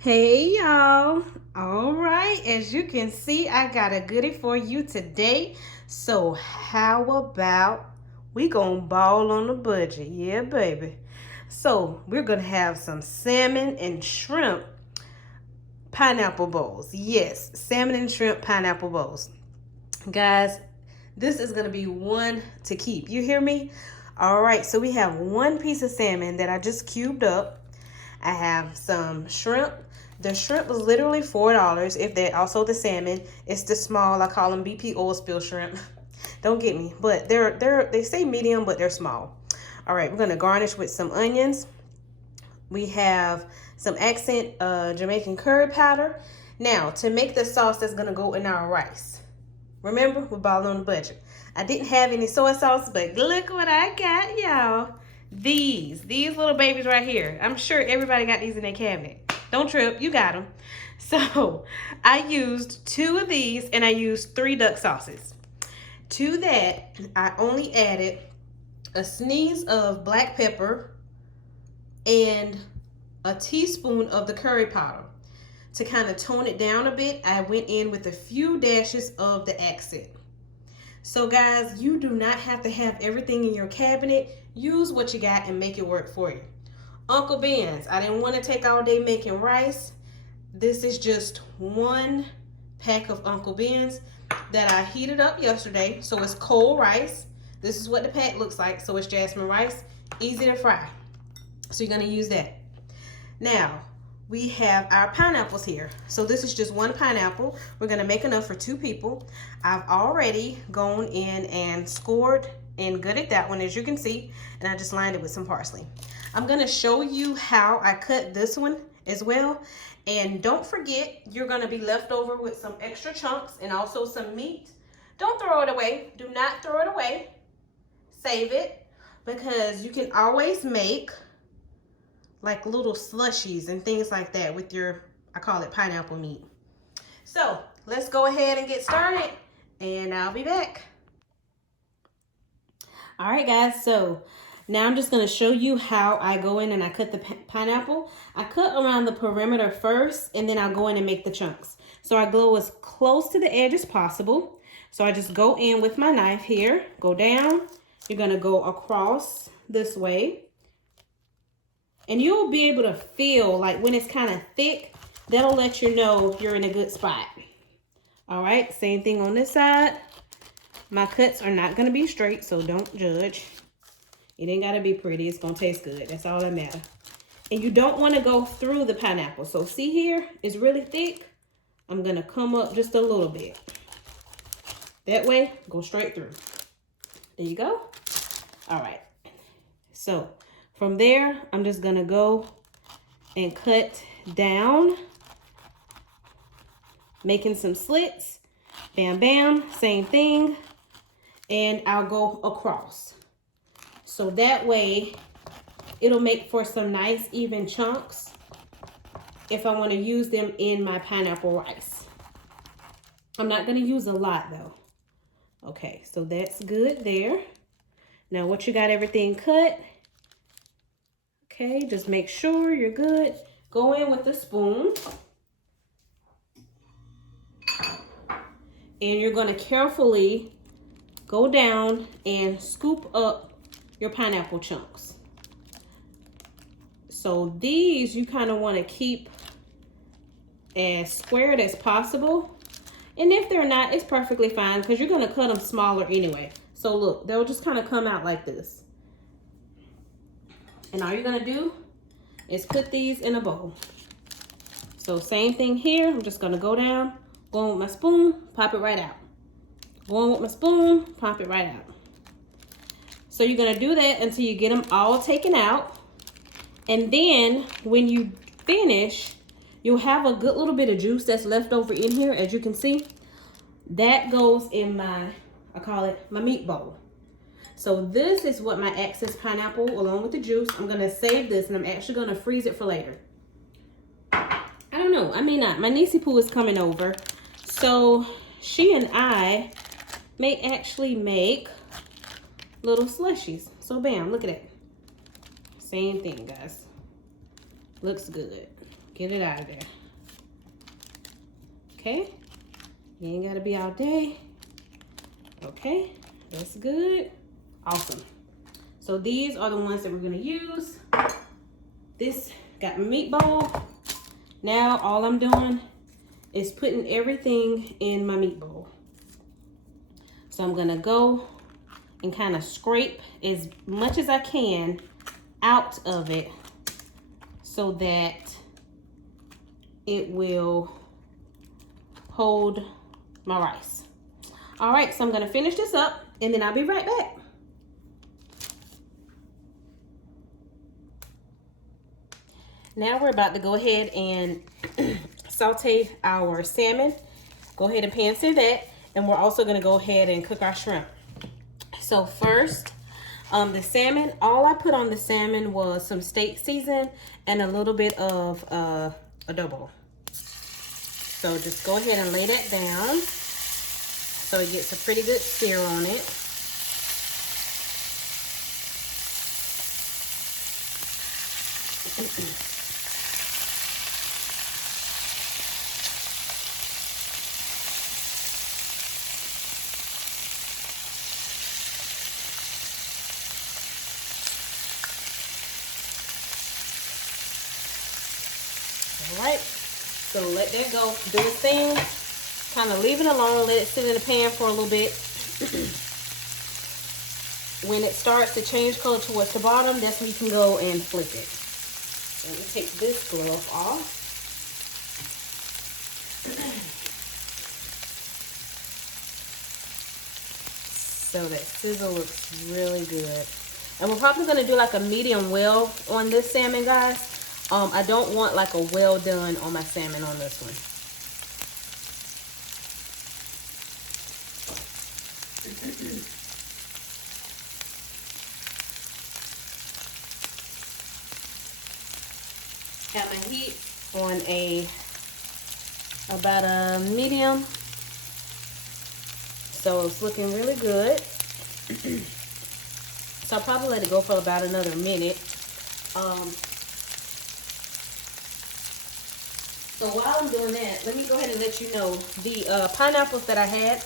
Hey y'all. All right, as you can see, I got a goodie for you today. So how about we gonna ball on the budget? Yeah, baby. So we're gonna have some salmon and shrimp pineapple bowls. Yes, salmon and shrimp pineapple bowls. Guys, this is gonna be one to keep. You hear me? All right, so we have one piece of salmon that I just cubed up. I have some shrimp. The shrimp was literally $4. If that, also the salmon, it's the small. I call them BP oil spill shrimp. Don't get me, but they say medium, but they're small. All right, we're gonna garnish with some onions. We have some accent Jamaican curry powder. Now to make the sauce that's gonna go in our rice. Remember, we're balling on the budget. I didn't have any soy sauce, but look what I got, y'all. These little babies right here. I'm sure everybody got these in their cabinet. Don't trip, you got them. So I used 2 of these and I used 3 duck sauces. To that, I only added a sneeze of black pepper and a teaspoon of the curry powder. To kind of tone it down a bit, I went in with a few dashes of the accent. So guys, you do not have to have everything in your cabinet. Use what you got and make it work for you. Uncle Ben's, I didn't want to take all day making rice. This is just 1 pack of Uncle Ben's that I heated up yesterday. So it's cold rice. This is what the pack looks like. So it's jasmine rice, easy to fry. So you're gonna use that. Now, we have our pineapples here. So this is just 1 pineapple. We're gonna make enough for 2 people. I've already gone in and scored and gutted that one, as you can see, and I just lined it with some parsley. I'm gonna show you how I cut this one as well. And don't forget, you're gonna be left over with some extra chunks and also some meat. Don't throw it away. Do not throw it away. Save it, because you can always make like little slushies and things like that with your, I call it pineapple meat. So let's go ahead and get started and I'll be back. All right guys, so now I'm just gonna show you how I go in and I cut the pineapple. I cut around the perimeter first and then I'll go in and make the chunks. So I go as close to the edge as possible. So I just go in with my knife here, go down. You're gonna go across this way. And you'll be able to feel like when it's kind of thick, that'll let you know you're in a good spot. All right, same thing on this side. My cuts are not gonna be straight, so don't judge. It ain't gotta be pretty, it's gonna taste good. That's all that matters. And you don't wanna go through the pineapple. So see here, it's really thick. I'm gonna come up just a little bit. That way, go straight through. There you go. All right, so from there, I'm just gonna go and cut down, making some slits. Bam, bam, same thing. And I'll go across. So that way, it'll make for some nice even chunks if I wanna use them in my pineapple rice. I'm not gonna use a lot though. Okay, so that's good there. Now once you got everything cut, okay, just make sure you're good. Go in with a spoon. And you're gonna carefully go down and scoop up your pineapple chunks. So these you kind of wanna keep as squared as possible. And if they're not, it's perfectly fine because you're gonna cut them smaller anyway. So look, they'll just kind of come out like this. And all you're gonna do is put these in a bowl. So same thing here. I'm just gonna go down, go on with my spoon, pop it right out. Go on with my spoon, pop it right out. So you're gonna do that until you get them all taken out. And then when you finish, you'll have a good little bit of juice that's left over in here, as you can see. That goes in my, I call it my meat bowl. So this is what my excess pineapple, along with the juice, I'm gonna save this and I'm actually gonna freeze it for later. I don't know, I may not. My niecey poo is coming over. So she and I may actually make little slushies. So bam, look at that. Same thing, guys. Looks good. Get it out of there. Okay. You ain't gotta be all day. Okay, that's good. Awesome. So these are the ones that we're gonna use. This got my meat bowl. Now all I'm doing is putting everything in my meat bowl. So I'm gonna go and kind of scrape as much as I can out of it so that it will hold my rice. All right, so I'm gonna finish this up and then I'll be right back. Now we're about to go ahead and saute our salmon. Go ahead and pan sear that, and we're also gonna go ahead and cook our shrimp. So first, the salmon, all I put on the salmon was some steak season and a little bit of adobo. So just go ahead and lay that down so it gets a pretty good sear on it. All right, so let that go, do its thing. Kind of leave it alone, let it sit in the pan for a little bit. When it starts to change color towards the bottom, that's when you can go and flip it. Let me take this glove off. So that sizzle looks really good. And we're probably gonna do like a medium well on this salmon, guys. I don't want like a well done on my salmon on this one. Have my heat on about a medium. So it's looking really good. So I'll probably let it go for about another minute. So while I'm doing that, let me go ahead and let you know the pineapples that I had.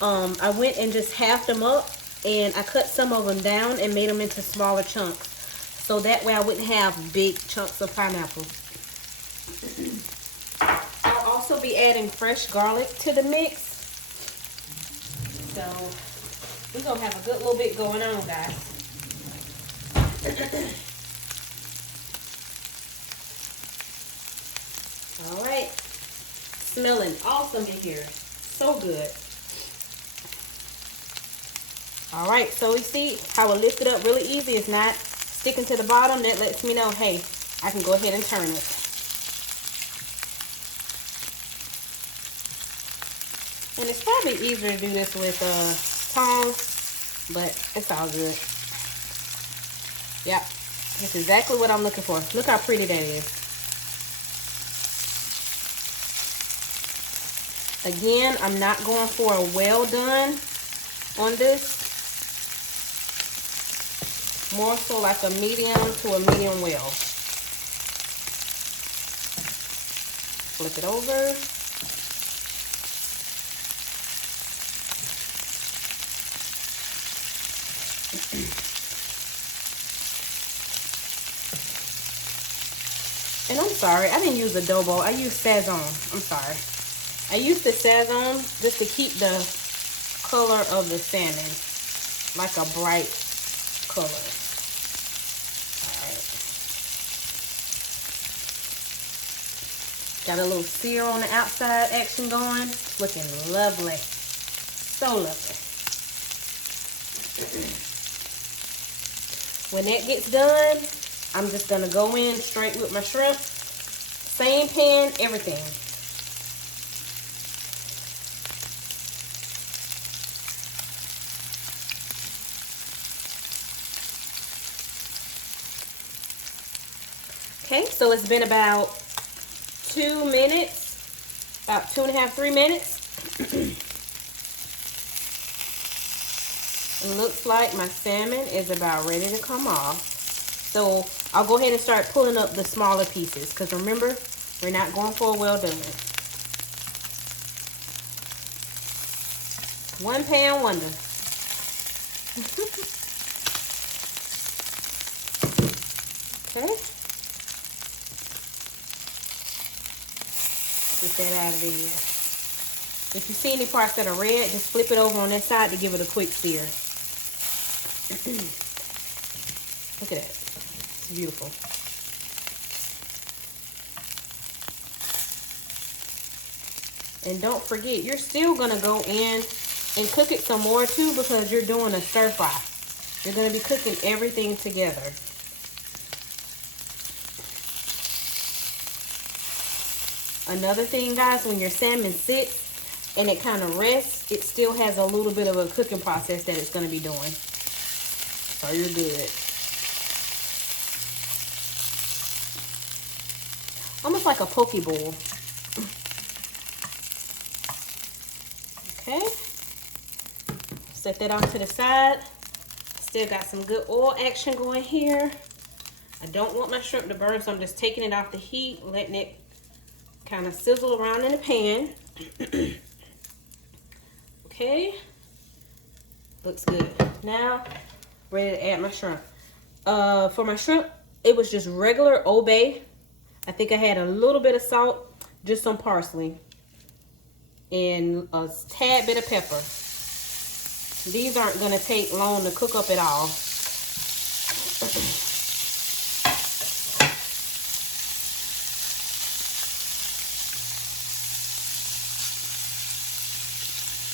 I went and just halved them up, and I cut some of them down and made them into smaller chunks. So that way I wouldn't have big chunks of pineapples. I'll also be adding fresh garlic to the mix. So we're gonna have a good little bit going on, guys. All right, smelling awesome in here, so good. All right, so we see how it lifted up really easy. It's not sticking to the bottom. That lets me know, hey, I can go ahead and turn it. And it's probably easier to do this with tongs, but it's all good. Yep, that's exactly what I'm looking for. Look how pretty that is. Again, I'm not going for a well done on this. More so like a medium to a medium well. Flip it over. And I'm sorry, I didn't use adobo. I used Sazon. I'm sorry. I used the Sazon just to keep the color of the salmon like a bright color. Alright. Got a little sear on the outside action going. Looking lovely. So lovely. When that gets done, I'm just going to go in straight with my shrimp. Same pan, everything. Okay, so it's been about 2 minutes, about 2.5, 3 minutes. It looks like my salmon is about ready to come off. So I'll go ahead and start pulling up the smaller pieces, because remember, we're not going for a well done. One pan wonder. Okay. Get that out of there. If you see any parts that are red, just flip it over on that side to give it a quick sear. Look at that. It's beautiful. And don't forget, you're still going to go in and cook it some more too, because you're doing a stir fry. You're going to be cooking everything together. Another thing, guys, when your salmon sits and it kind of rests, it still has a little bit of a cooking process that it's going to be doing. So you're good. Almost like a poke bowl. Okay. Set that off to the side. Still got some good oil action going here. I don't want my shrimp to burn, so I'm just taking it off the heat, letting it kind of sizzle around in the pan. Okay. Looks good. Now, ready to add my shrimp. For my shrimp, it was just regular Old Bay. I think I had a little bit of salt, just some parsley, and a tad bit of pepper. These aren't going to take long to cook up at all.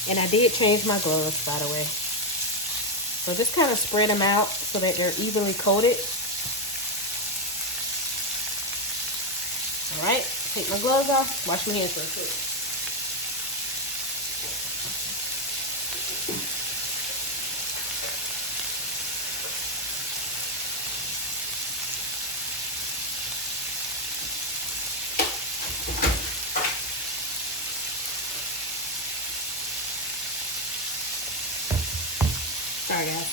And I did change my gloves, by the way. So just kind of spread them out so that they're evenly coated. All right, take my gloves off, wash my hands real quick. Sorry, guys.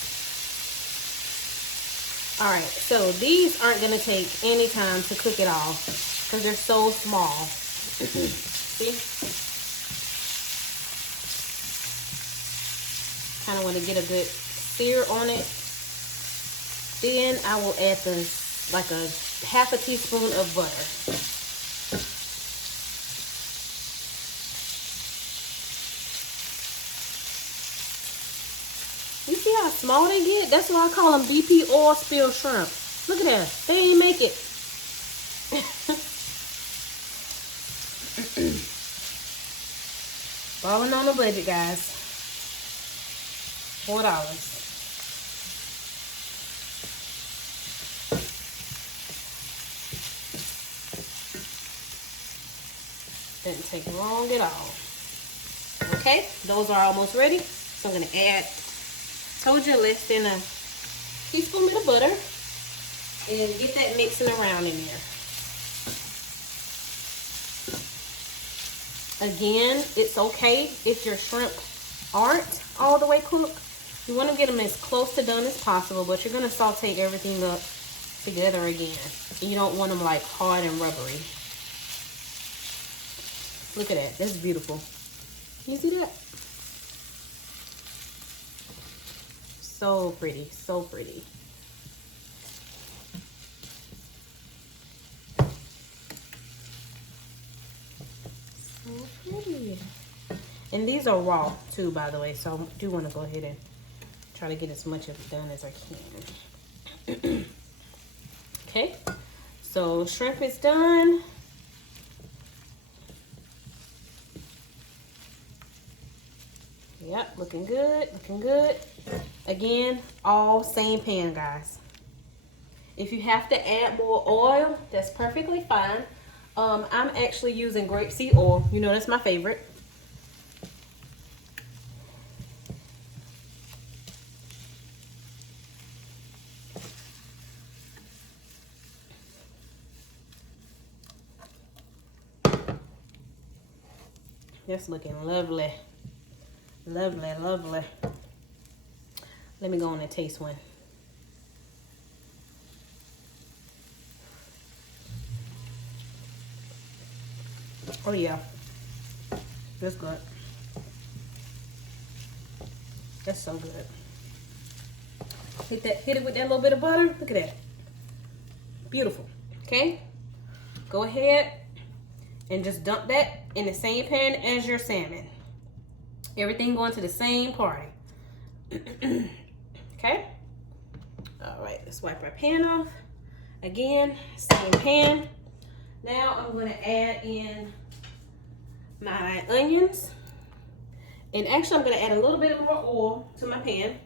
All right, so these aren't gonna take any time to cook at all because they're so small. See? Kind of want to get a good sear on it. Then I will add like a half a teaspoon of butter. You see how small they get? That's why I call them BP oil spill shrimp. Look at that. They ain't make it. Balling on a budget, guys. $4. Didn't take long at all. Okay, those are almost ready. So I'm gonna add, told you, less than a teaspoon of butter, and get that mixing around in there. Again, it's okay if your shrimp aren't all the way cooked. You want to get them as close to done as possible, but you're going to saute everything up together again. You don't want them like hard and rubbery. Look at that. That's beautiful. Can you see that? So pretty. So pretty. So pretty. And these are raw too, by the way, so I do want to go ahead and try to get as much of it done as I can. Okay, so shrimp is done. Yep, looking good, looking good. Again, all same pan, guys. If you have to add more oil, that's perfectly fine. I'm actually using grapeseed oil. You know, that's my favorite. That's looking lovely. Lovely, lovely. Let me go on and taste one. Oh yeah, that's good. That's so good. Hit it with that little bit of butter. Look at that. Beautiful. Okay, go ahead and just dump that in the same pan as your salmon. Everything going to the same party. Okay. All right, let's wipe our pan off. Again, same pan. Now I'm going to add in my onions. And actually, I'm going to add a little bit more oil to my pan.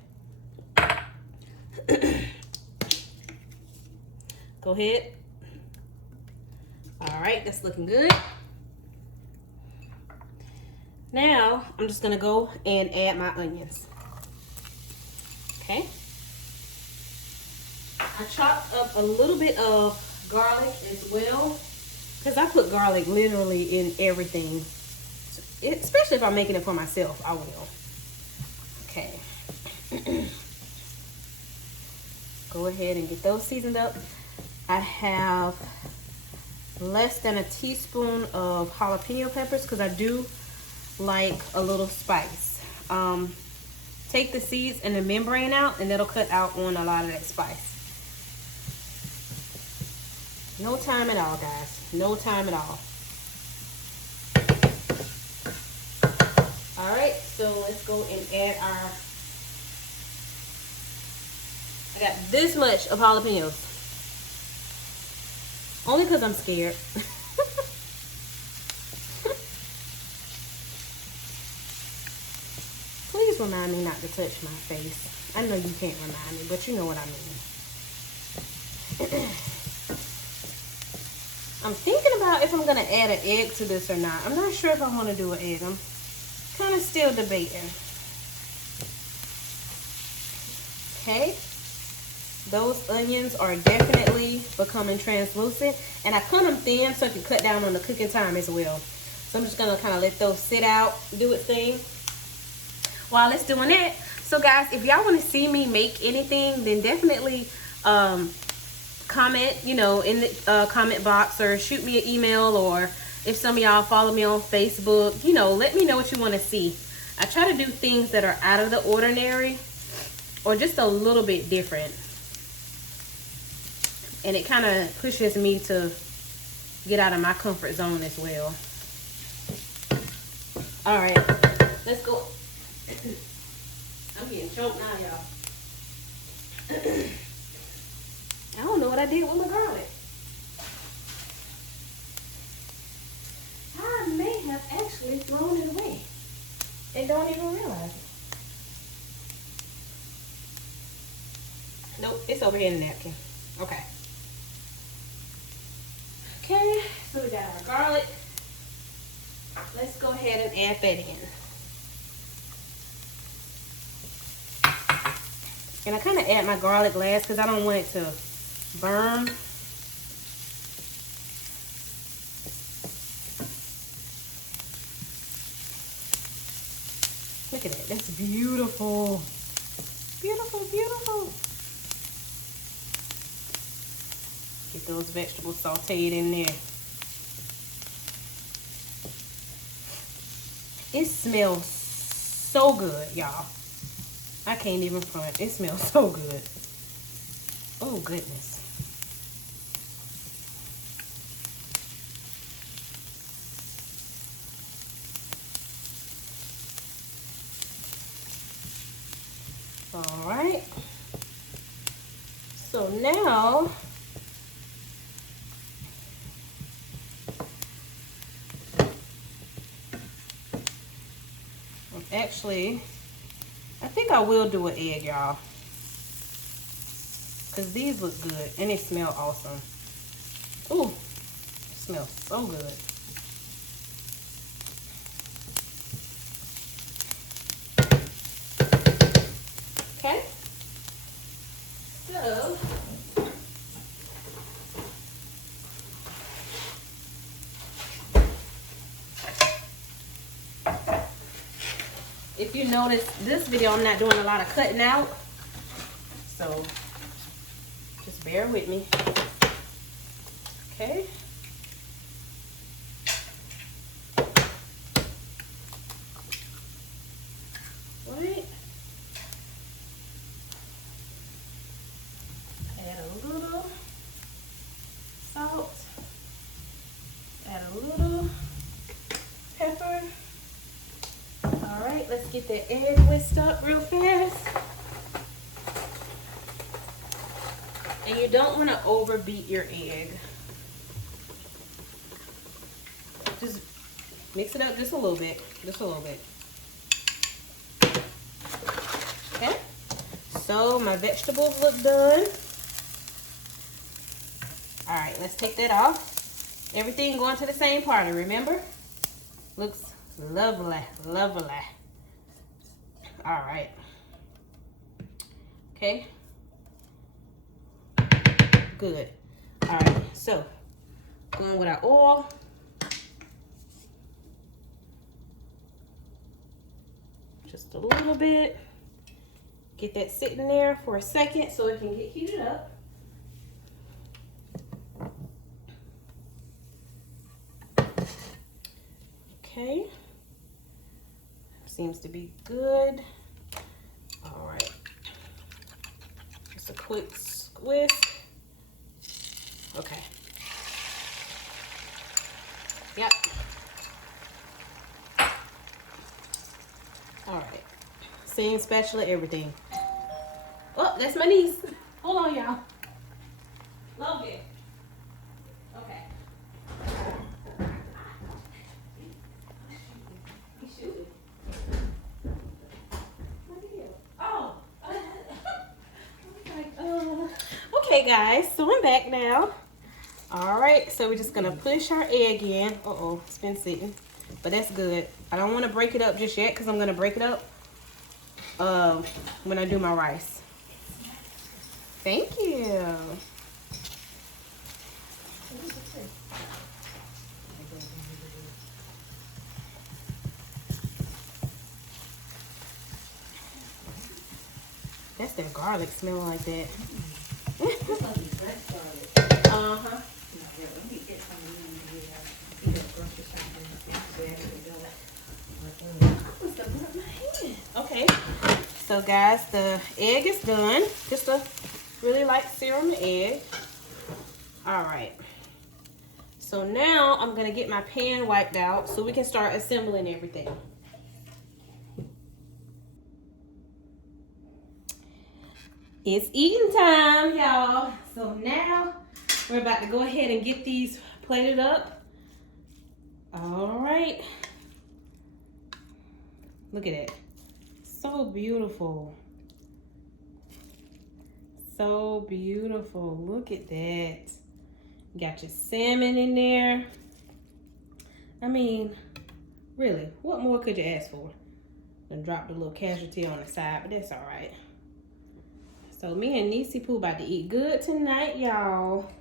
Go ahead. All right, that's looking good. Now, I'm just going to go and add my onions. Okay. I chopped up a little bit of garlic as well, because I put garlic literally in everything. Especially if I'm making it for myself, I will. Okay. Go ahead and get those seasoned up. I have less than a teaspoon of jalapeno peppers because I do like a little spice. Take the seeds and the membrane out, and that'll cut out on a lot of that spice. No time at all, guys. No time at all. All right, so let's go and add our... I got this much of jalapenos. Only because I'm scared. Please remind me not to touch my face. I know you can't remind me, but you know what I mean. I'm thinking about if I'm going to add an egg to this or not. I'm not sure if I want to do an egg. I'm kind of still debating. Okay. Those onions are definitely becoming translucent. And I cut them thin so I can cut down on the cooking time as well. So I'm just going to kind of let those sit out, do its thing while it's doing that. So guys, if y'all want to see me make anything, then definitely comment, you know, in the comment box, or shoot me an email, or if some of y'all follow me on Facebook, you know, let me know what you want to see. I try to do things that are out of the ordinary or just a little bit different. And it kind of pushes me to get out of my comfort zone as well. All right, let's go. I'm getting choked now, y'all. I don't know what I did with my garlic. I may have actually thrown it away and don't even realize it. Nope, it's over here in the napkin. Okay. Okay, so we got our garlic. Let's go ahead and add that in. And I kind of add my garlic last because I don't want it to burn. Look at that. That's beautiful. Beautiful, beautiful. Get those vegetables sauteed in there. It smells so good, y'all. I can't even front. It smells so good. Oh, goodness. All right. So now, actually, I think I will do an egg, y'all, because these look good and they smell awesome. Ooh, it smells so good. Okay, so if you notice, this video I'm not doing a lot of cutting out, so just bear with me. Okay. I'm going to go ahead and add my onions. And I kind of add my garlic last because I don't want it to burn. So I'm just going to kind of let those sit out, do its thing. Okay. So if you notice, this video I'm not doing a lot of cutting out, so just bear with me. Okay. Just bear with me. Okay. So a little pepper. All right, let's get that egg whisked up real fast. And you don't want to overbeat your egg. Just mix it up just a little bit. Just a little bit. Okay. So my vegetables look done. All right, let's take that off. Everything going to the same party, remember? Looks lovely, lovely. All right. Okay. Good. All right, so going with our oil. Just a little bit. Get that sitting there for a second so it can get heated up. Okay. Seems to be good. All right. Just a quick whisk. Okay. Yep. All right. Same spatula, everything. Oh, that's my niece. Hold on, y'all. Love it. Okay. Oh. Okay, guys. So I'm back now. All right. So we're just gonna push our egg in. Uh-oh, it's been sitting, but that's good. I don't want to break it up just yet because I'm gonna break it up when I do my rice. Thank you. That's that garlic smelling like that. Uh-huh. Okay, so guys, the egg is done. Just a really light serum egg. All right. So now I'm gonna get my pan wiped out so we can start assembling everything. It's eating time, y'all. So now we're about to go ahead and get these plated up. All right. Look at it. So beautiful. So beautiful. Look at that. You got your salmon in there. I mean, really, what more could you ask for? Then dropped a little casualty on the side, but that's all right. So me and Niecy Pooh about to eat good tonight, y'all.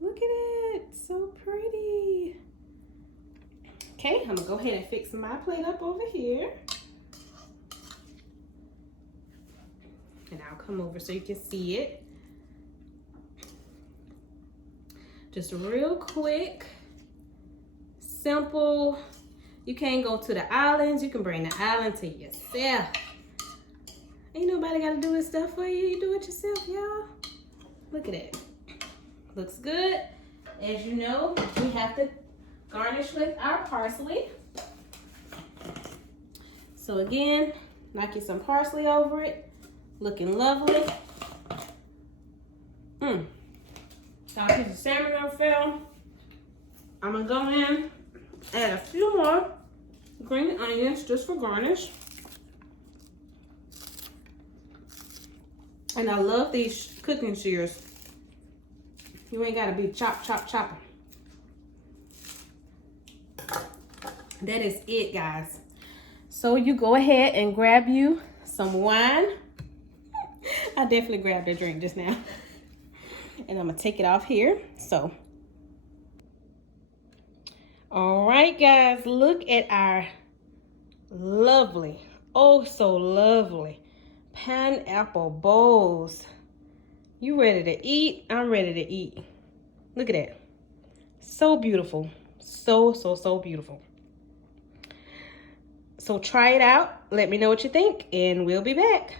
Look at it. So pretty. Okay, I'm gonna go ahead and fix my plate up over here. And I'll come over so you can see it. Just real quick, simple. You can't go to the islands. You can bring the island to yourself. Ain't nobody gotta do this stuff for you. You do it yourself, y'all. Look at it. Looks good. As you know, we have to garnish with our parsley. So again, knock you some parsley over it. Looking lovely. Got a piece of salmon on film. I'm gonna go in, add a few more green onions just for garnish. And I love these cooking shears. You ain't gotta be chop, chop, chopping. That is it, guys. So you go ahead and grab you some wine. I definitely grabbed a drink just now. And I'm gonna take it off here. So, all right, guys, look at our lovely, oh so lovely pineapple bowls. You ready to eat? I'm ready to eat. Look at that. So beautiful. So beautiful. So try it out. Let me know what you think, and we'll be back.